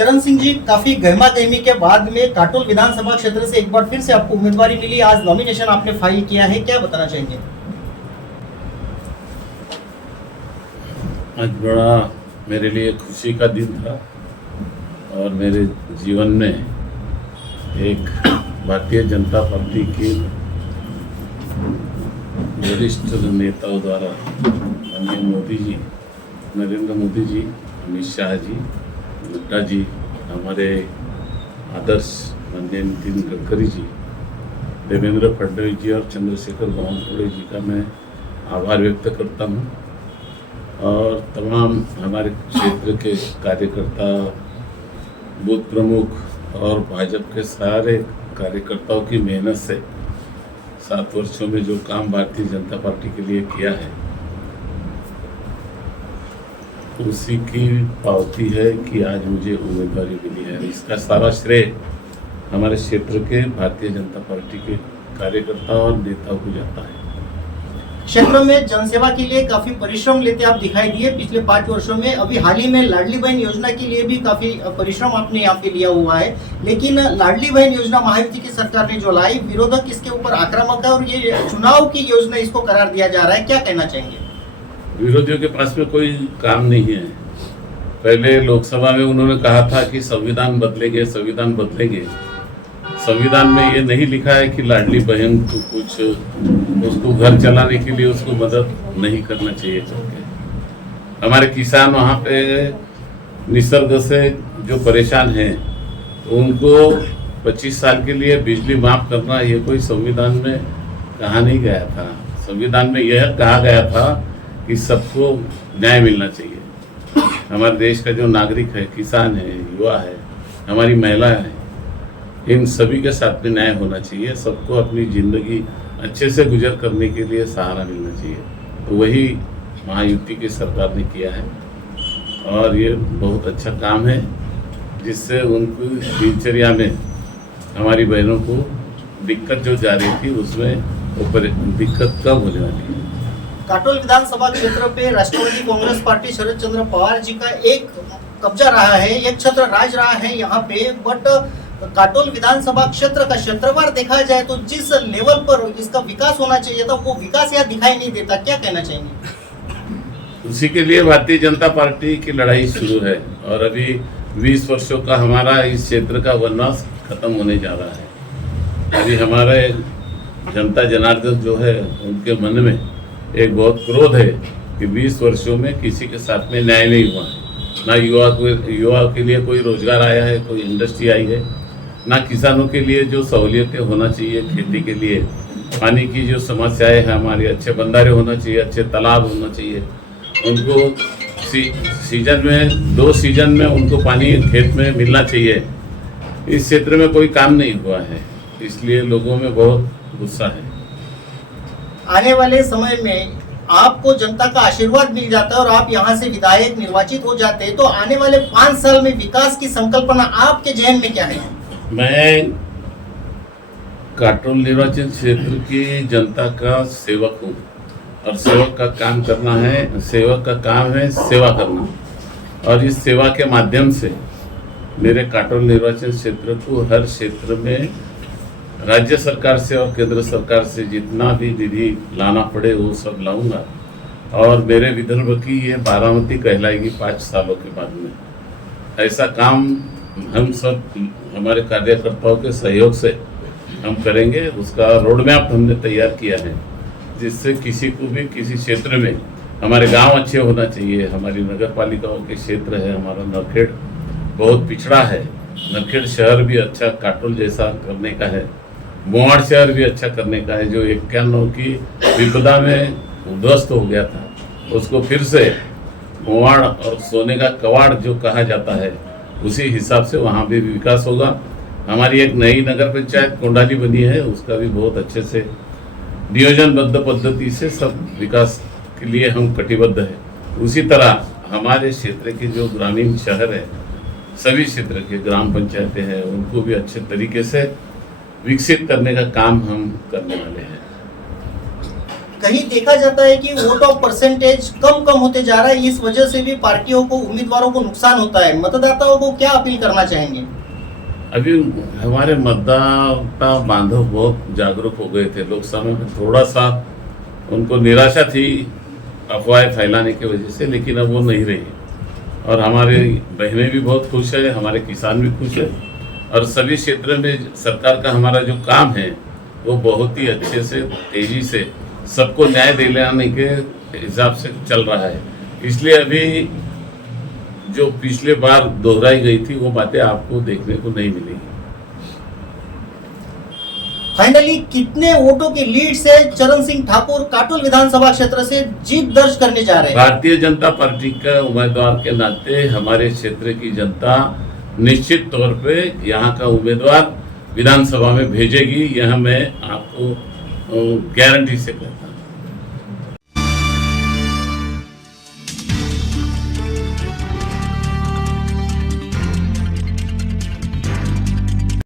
चरण सिंह जी, काफी गहमा गहमी के बाद में काटोल विधानसभा क्षेत्र से एक बार फिर से आपको उम्मीदवारी मिली। आज नॉमिनेशन आपने फाइल किया है, क्या बताना चाहेंगे? आज बड़ा मेरे लिए खुशी का दिन था और मेरे जीवन में एक भारतीय जनता पार्टी के वरिष्ठ नेताओं द्वारा माननीय मोदी जी, नरेंद्र मोदी जी, अमित शाह जी, नड्डा जी, हमारे आदर्श माननीय नितिन गडकरी जी, देवेंद्र फडणवीस जी और चंद्रशेखर बावनकुळे जी का मैं आभार व्यक्त करता हूँ। और तमाम हमारे क्षेत्र के कार्यकर्ता, बूथ प्रमुख और भाजपा के सारे कार्यकर्ताओं की मेहनत से 7 वर्षों में जो काम भारतीय जनता पार्टी के लिए किया है, उसी की पावती है कि आज मुझे उम्मीदवारी मिली है। इसका सारा श्रेय हमारे क्षेत्र के भारतीय जनता पार्टी के कार्यकर्ताओं और नेताओं को जाता है। क्षेत्र में जनसेवा के लिए काफी परिश्रम लेते आप दिखाई दिए पिछले 5 वर्षों में। अभी हाल ही में लाडली बहन योजना के लिए भी काफी परिश्रम आपने यहाँ पे लिया हुआ है, लेकिन लाडली बहन योजना महायुति की सरकार ने जो लाई, विरोधक इसके ऊपर आक्रामक है और ये चुनाव की योजना इसको करार दिया जा रहा है, क्या कहना चाहेंगे? विरोधियों के पास में कोई काम नहीं है। पहले लोकसभा में उन्होंने कहा था कि संविधान बदलेंगे, संविधान बदलेंगे। संविधान में ये नहीं लिखा है कि लाडली बहन को कुछ उसको घर चलाने के लिए उसको मदद नहीं करना चाहिए। हमारे किसान वहाँ पे निसर्ग से जो परेशान हैं, उनको 25 साल के लिए बिजली माफ करना, ये कोई संविधान में कहा नहीं गया था। संविधान में यह कहा गया था कि सबको न्याय मिलना चाहिए। हमारे देश का जो नागरिक है, किसान है, युवा है, हमारी महिला है, इन सभी के साथ में न्याय होना चाहिए। सबको अपनी ज़िंदगी अच्छे से गुजर करने के लिए सहारा मिलना चाहिए। तो वही महायुति की सरकार ने किया है और ये बहुत अच्छा काम है, जिससे उनको दिनचर्या में हमारी बहनों को दिक्कत जो जा रही थी, उसमें दिक्कत कम होने वाली है। काटोल विधानसभा क्षेत्र पे राष्ट्रवादी कांग्रेस पार्टी शरद चंद्र पवार जी का एक कब्जा रहा है, एक छत्र राज रहा है यहाँ पे। बट काटोल विधानसभा क्षेत्र का क्षेत्रफल देखा जाए तो जिस लेवल पर इसका विकास होना चाहिए था, वो विकास यहाँ दिखाई नहीं देता, क्या कहना चाहेंगे? उसी के लिए भारतीय जनता पार्टी की लड़ाई शुरू है और अभी 20 वर्षों का हमारा इस क्षेत्र का वनवास खत्म होने जा रहा है। अभी हमारे जनता जनार्दन जो है, उनके मन में एक बहुत क्रोध है कि 20 वर्षों में किसी के साथ में न्याय नहीं हुआ है। ना युवा के लिए कोई रोजगार आया है, कोई इंडस्ट्री आई है, ना किसानों के लिए जो सहूलियतें होना चाहिए, खेती के लिए पानी की जो समस्याएं हैं, हमारे अच्छे बंधारे होना चाहिए, अच्छे तालाब होना चाहिए। उनको सीजन में 2 सीजन में उनको पानी खेत में मिलना चाहिए। इस क्षेत्र में कोई काम नहीं हुआ है, इसलिए लोगों में बहुत गुस्सा है। आने वाले समय में आपको जनता का आशीर्वाद मिल जाता है और आप यहाँ से विधायक निर्वाचित हो जाते हैं, तो आने वाले 5 साल में विकास की संकल्पना आपके जहन में क्या है? मैं काटोल निर्वाचन क्षेत्र की जनता का सेवक हूँ और सेवक का काम करना है, सेवक का काम है सेवा करना। और इस सेवा के माध्यम से मेरे काटोल निर्वाचन क्षेत्र को हर क्षेत्र में राज्य सरकार से और केंद्र सरकार से जितना भी निधि लाना पड़े वो सब लाऊंगा। और मेरे विदर्भ की ये बारामती कहलाएगी 5 सालों के बाद में। ऐसा काम हम सब हमारे कार्यकर्ताओं के सहयोग से हम करेंगे। उसका रोड मैप हमने तैयार किया है, जिससे किसी को भी किसी क्षेत्र में, हमारे गांव अच्छे होना चाहिए। हमारी नगर पालिकाओं के क्षेत्र है, हमारा नरखेड़ बहुत पिछड़ा है, नरखेड़ शहर भी अच्छा काटोल जैसा करने का है, मोवाड़ शहर भी अच्छा करने का है, जो 91 की विपदा में उध्वस्त हो गया था, उसको फिर से मोवाड़ और सोने का कवाड़ जो कहा जाता है, उसी हिसाब से वहाँ भी विकास होगा। हमारी एक नई नगर पंचायत कोंडाली बनी है, उसका भी बहुत अच्छे से नियोजनबद्ध पद्धति से सब विकास के लिए हम कटिबद्ध हैं। उसी तरह हमारे क्षेत्र के जो ग्रामीण शहर है, सभी क्षेत्र के ग्राम पंचायतें हैं, उनको भी अच्छे तरीके से विकसित करने का काम हम करने वाले हैं। कहीं देखा जाता है कि वोट ऑफ परसेंटेज कम होते जा रहा है, इस वजह से भी पार्टियों को, उम्मीदवारों को नुकसान होता है। मतदाताओं को क्या अपील करना चाहेंगे? अभी हमारे मतदाता बांधव बहुत जागरूक हो गए थे। लोकसभा में थोड़ा सा उनको निराशा थी अफवाहें फैलाने की वजह से, लेकिन अब वो नहीं रही और हमारे बहनें भी बहुत खुश है, हमारे किसान भी खुश है और सभी क्षेत्र में सरकार का हमारा जो काम है वो बहुत ही अच्छे से, तेजी से सबको न्याय दिलाने के हिसाब से चल रहा है। इसलिए अभी जो पिछले बार दोहराई गई थी वो बातें आपको देखने को नहीं मिलेगी। फाइनली कितने वोटों की लीड से चरण सिंह ठाकुर काटोल विधानसभा क्षेत्र से जीत दर्ज करने जा रहे हैं? भारतीय जनता पार्टी का उम्मीदवार के नाते हमारे क्षेत्र की जनता निश्चित तौर पे यहाँ का उम्मीदवार विधानसभा में भेजेगी, यह मैं आपको गारंटी से कहता हूँ।